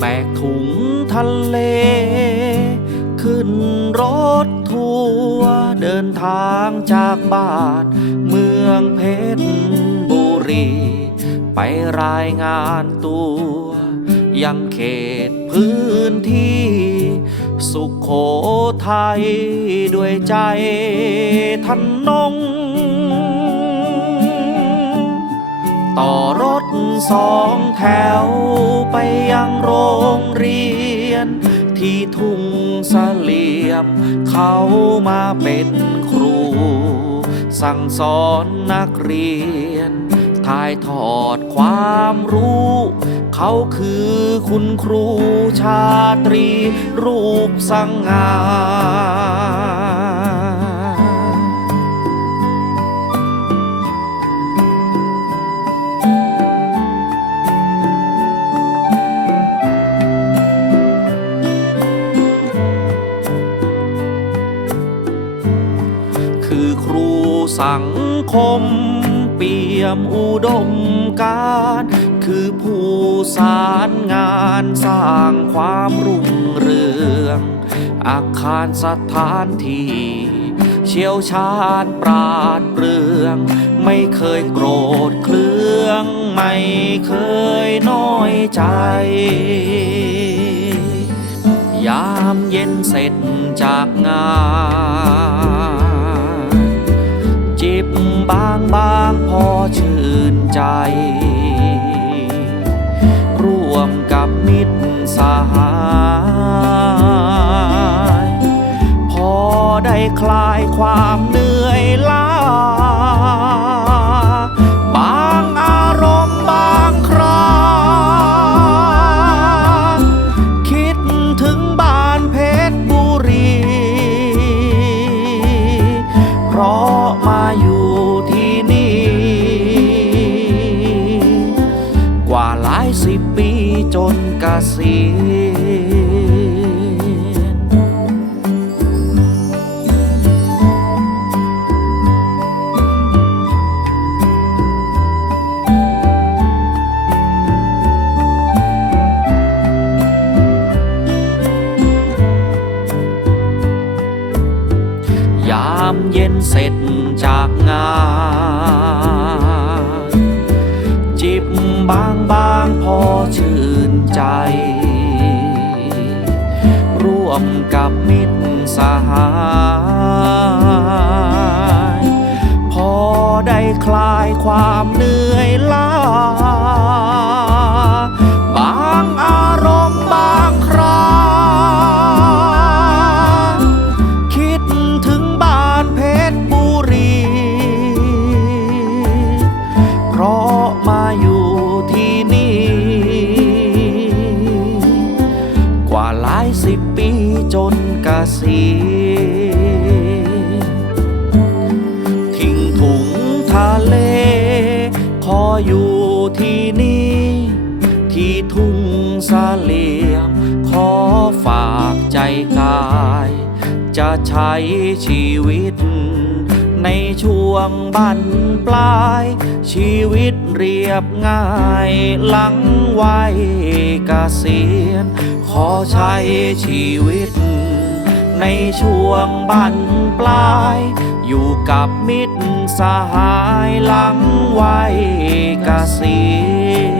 แบกถุงทะเล ขึ้นรถทัวร์เดินทางจากบ้านเมืองเพชรบุรี ไปรายงานตัว ยังเขตพื้นที่ สุขโขทัยด้วยใจทันนง ต่อรถสองแถวไปยังโรงเรียน ที่ทุ่งเสลี่ยม เขามาเป็นครู สั่งสอนนักเรียน ถ่ายทอดความรู้ เขาคือคุณครูชาตรีรูปสังงา คือครูสังคม เปี่ยมอุดมการ คือผู้สารงานสร้างความรุ่งเรือง อาคารสถานที่เชี่ยวชาญปราดเปรื่อง ไม่เคยโกรธเครื่อง ไม่เคยน้อยใจ ยามเย็นเสร็จจากงาน บางบางพอชื่นใจ ร่วมกับมิตรสหายพอได้คลายความเหนื่อยล้า กว่าหลายสิบปีจนเกษียณยามเย็นเสร็จจากงาน ใจร่วมกับมิตรสหายพอได้คลายความเหนื่อยล้าบางอาีทิ้งถุงทะเล ขออยู่ที่นี่ ที่ทุ่งสาเลียม ขอฝากใจกาย จะใช้ชีวิต ในช่วงบั้นปลาย ชีวิตเรียบง่ายหลังวัยเกษียณขอใช้ชีวิต ในช่วงบั้นปลาย อยู่กับมิตรสหายหลังวัยเกษียณ